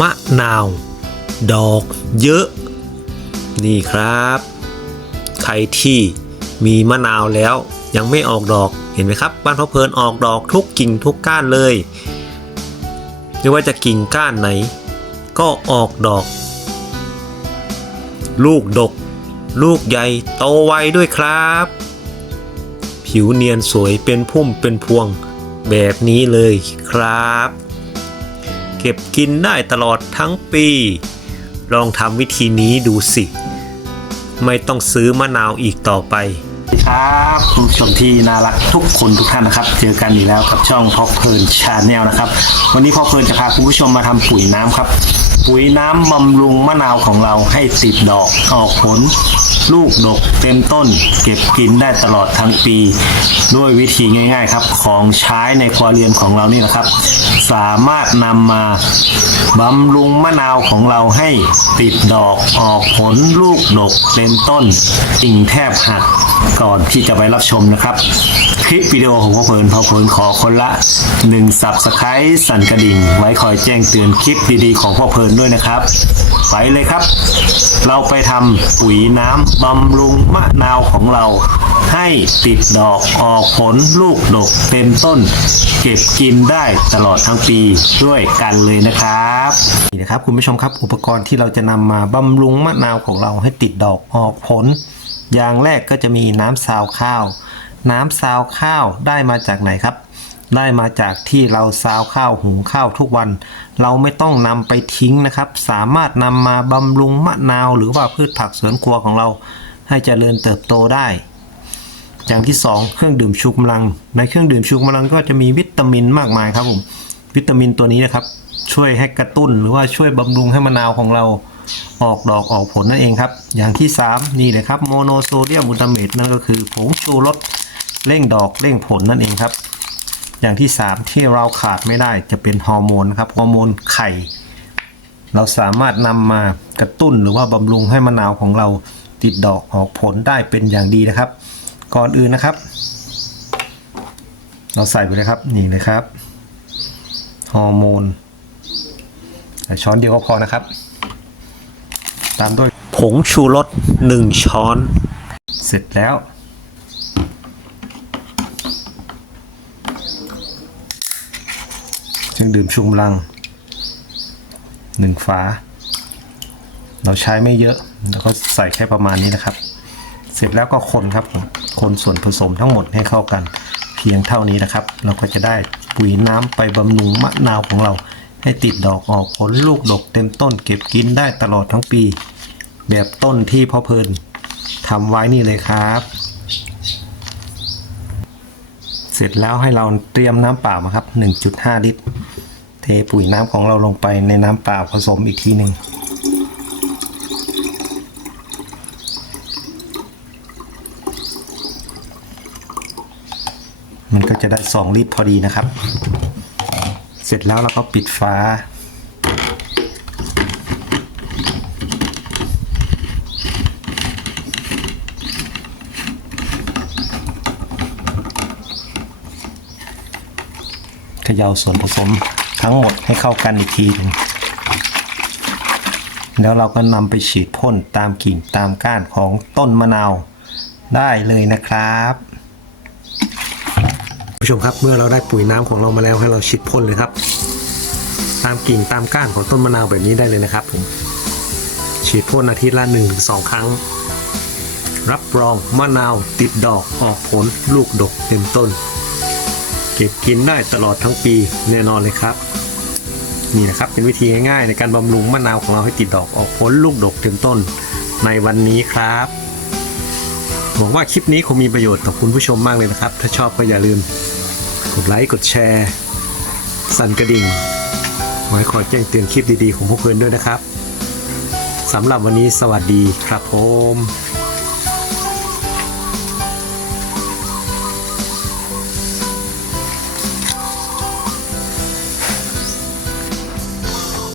มะนาว ดอกเยอะ นี่ครับ ใครที่มีมะนาวแล้วยังไม่ออกดอกเห็นไหมครับ บ้านพ่อเพลินออกดอกทุกกิ่งทุกก้านเลย ไม่ว่าจะกิ่งก้านไหน ก็ออกดอก ลูกดก ลูกใหญ่โตไวด้วยครับ ผิวเนียนสวยเป็นพุ่มเป็นพวงแบบนี้เลยครับ เก็บกินได้ตลอดทั้งปี ลองทำวิธีนี้ดูสิ ไม่ต้องซื้อมะนาวอีกต่อไปสวัสดีครับคุณผู้ชมที่น่ารักทุกคนทุกท่านนะครับ เจอกันอีกแล้วกับช่องพ่อเพลินชาแนลนะครับ วันนี้พ่อเพลินจะพาคุณผู้ชมมาทำปุ๋ยน้ำครับ ปุ๋ยน้ำบำรุงมะนาวของเราให้ติดดอกออกผล ลูกดกเต็มต้น เก็บกินได้ตลอดทั้งปี ด้วยวิธีง่าย ๆ ครับ ของใช้ในครัวเรือนของเรานี่นะครับ สามารถนำมาบำรุงมะนาวของเราให้ติดดอกออกผลลูกดกเต็มต้นกิ่งแทบหักก่อนที่จะไปรับชมนะครับ คลิปวิดีโอของพ่อเพลินพ่อเพลินขอคนละ1สับสไครต์สั่นกระดิ่ง ไว้คอยแจ้งเตือนคลิปดีๆของพ่อเพลินด้วยนะครับ ไปเลยครับ เราไปทำปุ๋ยน้ำบำรุงมะนาวของเรา ให้ติดดอกออกผลลูกดกเต็มต้น เก็บกินได้ตลอดทั้งปีด้วยกันเลยนะครับนี่นะครับคุณผู้ชมครับอุปกรณ์ที่เราจะนำมาบำรุงมะนาวของเราให้ติดดอกออกผล อย่างแรกก็จะมีน้ำซาวข้าว น้ำซาวข้าวได้มาจากไหนครับ ได้มาจากที่เราซาวข้าวหุงข้าวทุกวัน เราไม่ต้องนำไปทิ้งนะครับ สามารถนำมาบำรุงมะนาวหรือว่าพืชผักสวนครัวของเราให้เจริญเติบโตได้ อย่างที่ 2 เครื่องดื่มชูกำลัง ในเครื่องดื่มชูกำลังก็จะมีวิตามินมากมายครับผมวิตามินตัวนี้นะครับ ช่วยให้กระตุ้นหรือว่าช่วยบำรุงให้มะนาวของเราออกดอกออกผลนั่นเองครับ อย่างที่ 3 นี่เลยครับโมโนโซเดียมกลูตาเมตนั่นก็คือผงชูรส เร่งดอกเร่งผลนั่นเองครับ อย่างที่ 3 ที่เราขาดไม่ได้จะเป็นฮอร์โมนนะครับฮอร์โมนไข่ เราสามารถนำมากระตุ้นหรือว่าบำรุงให้มะนาวของเราติดดอกออกผลได้เป็นอย่างดีนะครับ ก่อนอื่นนะครับ เราใส่ไปเลยครับนี่เลยครับฮอร์โมนแต่ช้อนเดียวก็พอนะครับ ตามด้วยผงชูรส1ช้อน เสร็จแล้ว เครื่องดื่มชูกำลังหนึ่งฝา เราใช้ไม่เยอะเราก็ใส่แค่ประมาณนี้นะครับ เสร็จแล้วก็คนครับผมคนส่วนผสมทั้งหมดให้เข้ากัน เพียงเท่านี้นะครับ เราก็จะได้ปุ๋ยน้ำไปบำรุงมะนาวของเรา ให้ติดดอกออกผลลูกดกเต็มต้น เก็บกินได้ตลอดทั้งปี แบบต้นที่พ่อเพลินทำไว้นี่เลยครับ เสร็จแล้วให้เราเตรียมน้ำเปล่ามาครับ 1.5 ลิตร เทปุ๋ยน้ำของเราลงไปในน้ำเปล่าผสมอีกทีหนึ่งมันก็จะได้2ลิตรพอดีนะครับ เสร็จแล้วเราก็ปิดฝาเขย่าส่วนผสม ทั้งหมดให้เข้ากันอีกทีหนึงแล้วเราก็นำไปฉีดพ่นตามกิ่งตามก้านของต้นมะนาวได้เลยนะครับผู้ชมครับเมื่อเราได้ปุ๋ยน้ำของเรามาแล้วให้เราฉีดพ่นเลยครับ ตามกิ่งตามก้านของต้นมะนาวแบบนี้ได้เลยนะครับผมฉีดพ่นอาทิตย์ละ1นถึงสครั้ง รับรองมะนาวติดดอกออกผลลูกดกเต็มต้น เก็บกินได้ตลอดทั้งปีแน่นอนเลยครับ นี่นะครับเป็นวิธีง่ายๆ ในการบำรุงมะนาวของเราให้ติดดอกออกผลลูกดกเต็มต้นในวันนี้ครับหวังว่าคลิปนี้คงมีประโยชน์ต่อคุณผู้ชมมากเลยนะครับ ถ้าชอบก็อย่าลืมกดไลค์กดแชร์ สั่นกระดิ่งไว้คอยแจ้งเตือนคลิปดีๆของพวกเพื่อนด้วยนะครับสำหรับวันนี้สวัสดีครับผม